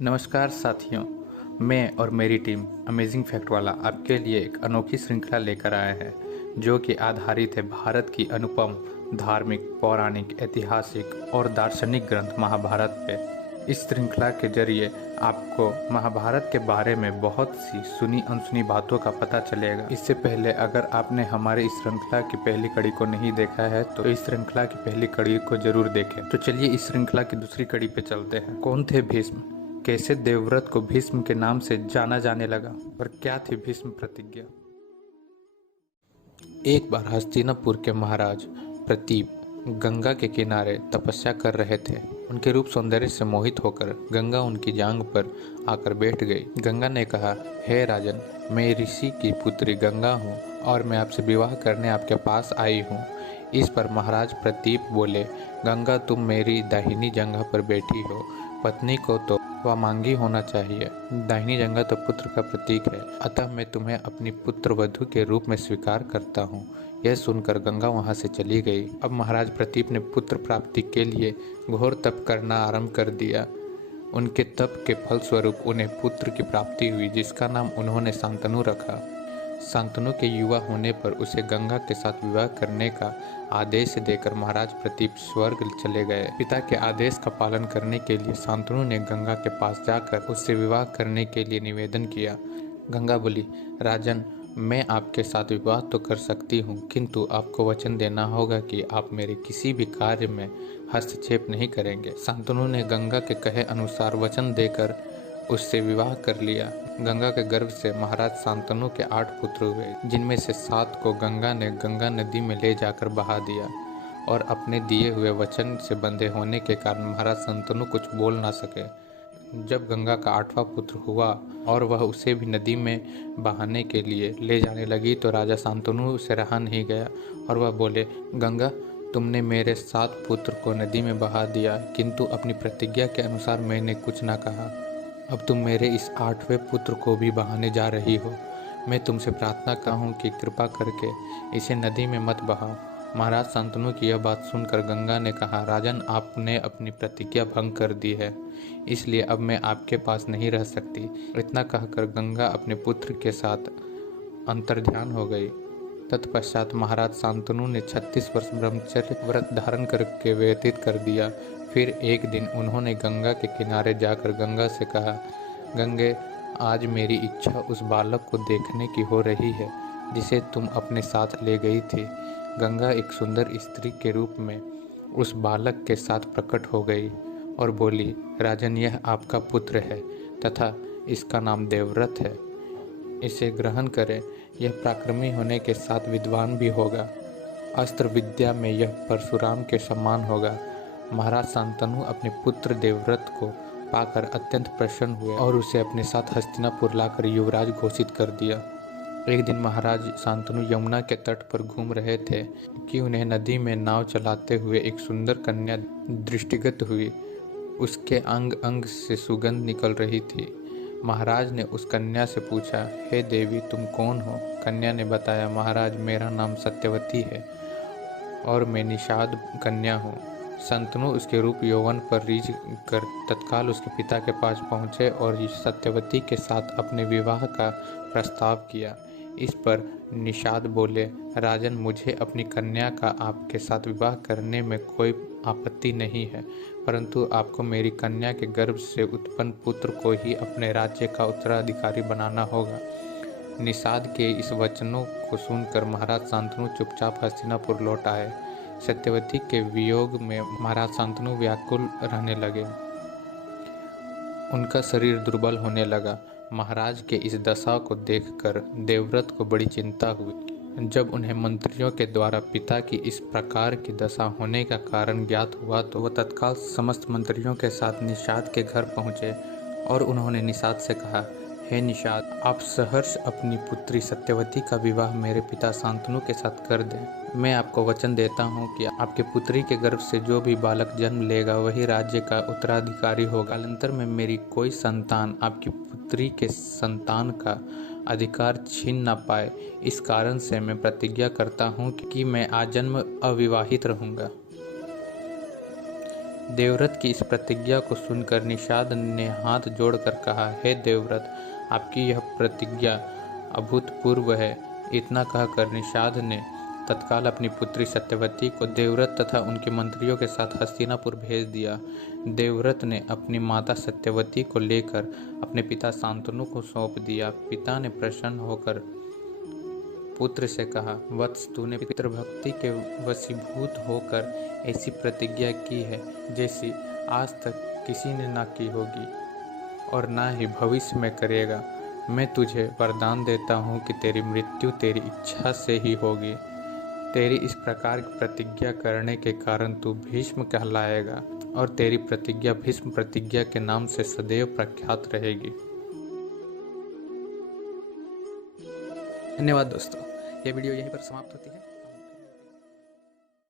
नमस्कार साथियों, मैं और मेरी टीम अमेजिंग फैक्ट वाला आपके लिए एक अनोखी श्रृंखला लेकर आए हैं जो कि आधारित है भारत की अनुपम धार्मिक, पौराणिक, ऐतिहासिक और दार्शनिक ग्रंथ महाभारत पे। इस श्रृंखला के जरिए आपको महाभारत के बारे में बहुत सी सुनी अनसुनी बातों का पता चलेगा। इससे पहले अगर आपने हमारे इस श्रृंखला की पहली कड़ी को नहीं देखा है तो इस श्रृंखला की पहली कड़ी को जरूर देखें। तो चलिए इस श्रृंखला की दूसरी कड़ी पे चलते हैं। कौन थे भीष्म, कैसे देवव्रत को भीष्म के नाम से जाना जाने लगा और क्या थी भीष्म प्रतिज्ञा। एक बार हस्तिनापुर के महाराज प्रतीप गंगा के किनारे तपस्या कर रहे थे। उनके रूप सौंदर्य से मोहित होकर गंगा उनकी जांघ पर आकर बैठ गई। गंगा ने कहा, हे राजन, मैं ऋषि की पुत्री गंगा हूँ और मैं आपसे विवाह करने आपके पास आई हूँ। इस पर महाराज प्रतीप बोले, गंगा, तुम मेरी दाहिनी जंघा पर बैठी हो, पत्नी को तो वामांगी होना चाहिए। दाहिनी जंघा तो पुत्र का प्रतीक है, अतः मैं तुम्हें अपनी पुत्र वधू के रूप में स्वीकार करता हूँ। यह सुनकर गंगा वहाँ से चली गई। अब महाराज प्रतीप ने पुत्र प्राप्ति के लिए घोर तप करना आरंभ कर दिया। उनके तप के फलस्वरूप उन्हें पुत्र की प्राप्ति हुई, जिसका नाम उन्होंने शांतनु रखा। शांतनु के युवा होने पर उसे गंगा के साथ विवाह करने का आदेश देकर महाराज प्रतीप स्वर्ग चले गए। पिता के आदेश का पालन करने के लिए शांतनु ने गंगा के पास जाकर उससे विवाह करने के लिए निवेदन किया। गंगा बोली, राजन, मैं आपके साथ विवाह तो कर सकती हूँ, किंतु आपको वचन देना होगा कि आप मेरे किसी भी कार्य में हस्तक्षेप नहीं करेंगे। शांतनु ने गंगा के कहे अनुसार वचन देकर उससे विवाह कर लिया। गंगा के गर्भ से महाराज शांतनु के 8 पुत्र हुए, जिनमें से 7 को गंगा ने गंगा नदी में ले जाकर बहा दिया और अपने दिए हुए वचन से बंधे होने के कारण महाराज शांतनु कुछ बोल ना सके। जब गंगा का 8वां पुत्र हुआ और वह उसे भी नदी में बहाने के लिए ले जाने लगी तो राजा शांतनु से रहा नहीं गया और वह बोले, गंगा, तुमने मेरे 7 पुत्र को नदी में बहा दिया, किंतु अपनी प्रतिज्ञा के अनुसार मैंने कुछ ना कहा। अब तुम मेरे इस 8वें पुत्र को भी बहाने जा रही हो। मैं तुमसे प्रार्थना कहूँ कि कृपा करके इसे नदी में मत बहाओ। महाराज शांतनु की यह बात सुनकर गंगा ने कहा, राजन, आपने अपनी प्रतिज्ञा भंग कर दी है, इसलिए अब मैं आपके पास नहीं रह सकती। इतना कहकर गंगा अपने पुत्र के साथ अंतर्ध्यान हो गई। तत्पश्चात महाराज शांतनु ने 36 वर्ष ब्रह्मचर्य व्रत धारण करके व्यतीत कर दिया। फिर एक दिन उन्होंने गंगा के किनारे जाकर गंगा से कहा, गंगे, आज मेरी इच्छा उस बालक को देखने की हो रही है जिसे तुम अपने साथ ले गई थी। गंगा एक सुंदर स्त्री के रूप में उस बालक के साथ प्रकट हो गई और बोली, राजन, यह आपका पुत्र है तथा इसका नाम देवव्रत है। इसे ग्रहण करें, यह पराक्रमी होने के साथ विद्वान भी होगा। अस्त्र विद्या में यह परशुराम के समान होगा। महाराज शांतनु अपने पुत्र देवव्रत को पाकर अत्यंत प्रसन्न हुए और उसे अपने साथ हस्तिनापुर लाकर युवराज घोषित कर दिया। एक दिन महाराज शांतनु यमुना के तट पर घूम रहे थे कि उन्हें नदी में नाव चलाते हुए एक सुंदर कन्या दृष्टिगत हुई। उसके अंग अंग से सुगंध निकल रही थी। महाराज ने उस कन्या से पूछा, हे देवी, तुम कौन हो? कन्या ने बताया, महाराज, मेरा नाम सत्यवती है और मैं निषाद कन्या हूँ। शांतनु उसके रूप यौवन पर रीझ कर तत्काल उसके पिता के पास पहुँचे और सत्यवती के साथ अपने विवाह का प्रस्ताव किया। इस पर निषाद बोले, राजन, मुझे अपनी कन्या का आपके साथ विवाह करने में कोई आपत्ति नहीं है, परंतु आपको मेरी कन्या के गर्भ से उत्पन्न पुत्र को ही अपने राज्य का उत्तराधिकारी बनाना होगा। निषाद के इस वचनों को सुनकर महाराज शांतनु चुपचाप हस्तिनापुर लौट आए। सत्यवती के वियोग में महाराज शांतनु व्याकुल रहने लगे। उनका शरीर दुर्बल होने लगा। महाराज के इस दशा को देखकर देवव्रत को बड़ी चिंता हुई। जब उन्हें मंत्रियों के द्वारा पिता की इस प्रकार की दशा होने का कारण ज्ञात हुआ तो वह तत्काल समस्त मंत्रियों के साथ निषाद के घर पहुँचे और उन्होंने निषाद से कहा, हे निषाद, आप सहर्ष अपनी पुत्री सत्यवती का विवाह मेरे पिता शांतनु के साथ कर दें। मैं आपको वचन देता हूँ कि आपके पुत्री के गर्भ से जो भी बालक जन्म लेगा वही राज्य का उत्तराधिकारी होगा। कालांतर में मेरी कोई संतान आपकी पुत्री के संतान का अधिकार छीन न पाए, इस कारण से मैं प्रतिज्ञा करता हूँ कि मैं आजन्म अविवाहित रहूँगा। देवव्रत की इस प्रतिज्ञा को सुनकर निषाद ने हाथ जोड़कर कहा, हे देवव्रत, आपकी यह प्रतिज्ञा अभूतपूर्व है। इतना कहकर निषाद ने तत्काल अपनी पुत्री सत्यवती को देवव्रत तथा उनके मंत्रियों के साथ हस्तिनापुर भेज दिया। देवव्रत ने अपनी माता सत्यवती को लेकर अपने पिता शांतनु को सौंप दिया। पिता ने प्रसन्न होकर पुत्र से कहा, वत्स, तूने पितृभक्ति के वशीभूत होकर ऐसी प्रतिज्ञा की है जैसी आज तक किसी ने ना की होगी और ना ही भविष्य में करेगा। मैं तुझे वरदान देता हूँ कि तेरी मृत्यु तेरी इच्छा से ही होगी। तेरी इस प्रकार की प्रतिज्ञा करने के कारण तू भीष्म कहलाएगा और तेरी प्रतिज्ञा भीष्म प्रतिज्ञा के नाम से सदैव प्रख्यात रहेगी। धन्यवाद दोस्तों, ये वीडियो यहीं पर समाप्त होती है।